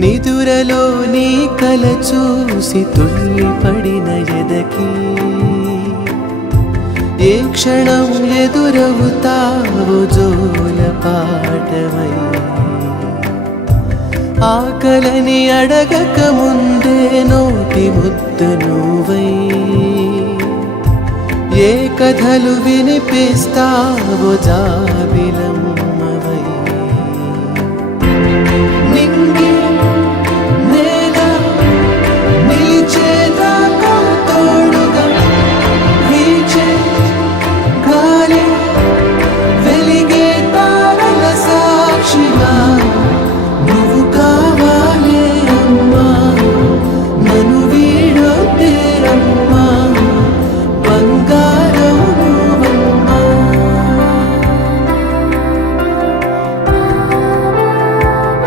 నిదురలో నీ కల చూసి తుళ్ళిపడిన ఎదకి ఏ క్షణం ఎదురవుతావో జోల పాటవై ఆకలని అడగక ముందే నోటి ముద్ద నువ్వై ఏ కథలు వినిపిస్తావో జాబిలమ్మ